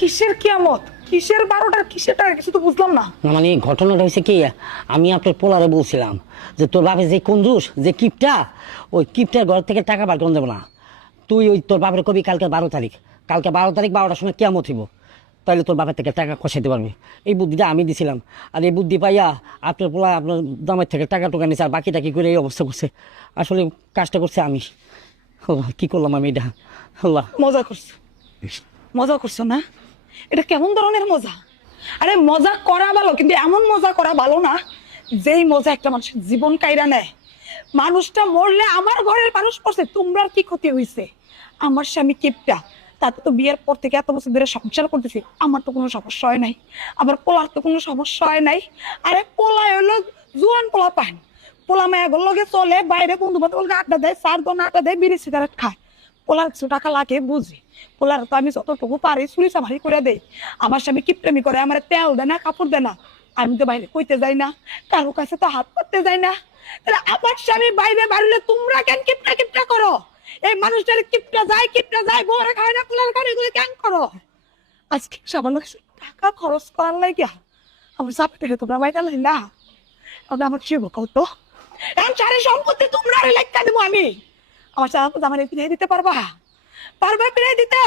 কিসের কিয়ামত, কিসের 12টার কিসের টাকা, কিছু তো বুঝলাম না। না মানে ঘটনাটা হয়েছে কি, আমি আপনার পোলারে বলছিলাম যে তোর বাপের যে কঞ্জুস যে কিপটা, ওই কিপটার ঘর থেকে টাকা বার করে দেবো না। তুই ওই তোর বাপের কবি কালকে 12 তারিখ, কালকে 12 তারিখ 12টার সময় কেমন হইব, তাহলে তোর বাপের থেকে টাকা খসাইতে পারবি। এই বুদ্ধিটা আমি দিছিলাম, আর এই বুদ্ধি পাইয়া আপনার পোলা আপনার দামের থেকে টাকা টোকা নিছে, আর বাকিটা কি করে এই অবস্থা করছে। আসলে কাজটা করছে আমি। আল্লাহ, কি করলাম আমি এটা। আল্লাহ, মজা করছো, মজা করছো না? এটা কেমন ধরনের মজা? আরে মজা করা ভালো, কিন্তু এমন মজা করা ভালো না যেই মজা একটা মানুষের জীবন কাইরা নেয়। মানুষটা মরলে আমার ঘরের মানুষ পড়ছে, তোমরা কি ক্ষতি হয়েছে? আমার স্বামী কিপটা, তাতে তো বিয়ের পর থেকে এত বছর ধরে সংসার করতেছি, আমার তো কোনো সমস্যা হয় নাই, আমার পোলার তো কোনো সমস্যা হয় নাই। আরে পোলায় হলো জোয়ান পোলা পান, পোলা মায়াগুলোর লগে চলে, বাইরে বন্ধু বান্ধব আড্ডা দেয়, 4 জন আড্ডা দেয়, বিড়ি সিগারেট খায়। পোলার কিছু টাকা লাগে বুঝি, পোলার তো আমি যতটুকু পারি চুরি চামারি করে দেই। আমার স্বামী কিপটামি করে, আমার তেল দেয় না, কাপড় দেয় না, আমি তো বাইরে কইতে যাই না, কারো কাছে তো হাত করতে যাই না। তাহলে আমার স্বামী বাইরে বাড়লে তোমরা কেন কিপটা কিপটা করো? এই মানুষটার কিপটা যায়, বউরা খায় না, পোলার খায়, এগুলো কেন করো? আজকে সামান্য কিছু টাকা খরচ করার লাগিয়া আমার চাপটা তোমরা বাইরে লাই না, আমার কি কত এখন সারি সম্পত্তি তোমরা লেখা দেবো আমি। আমার চাপ আমার ফিরিয়ে দিতে পারবা? পারবা ফিরিয়ে দিতে?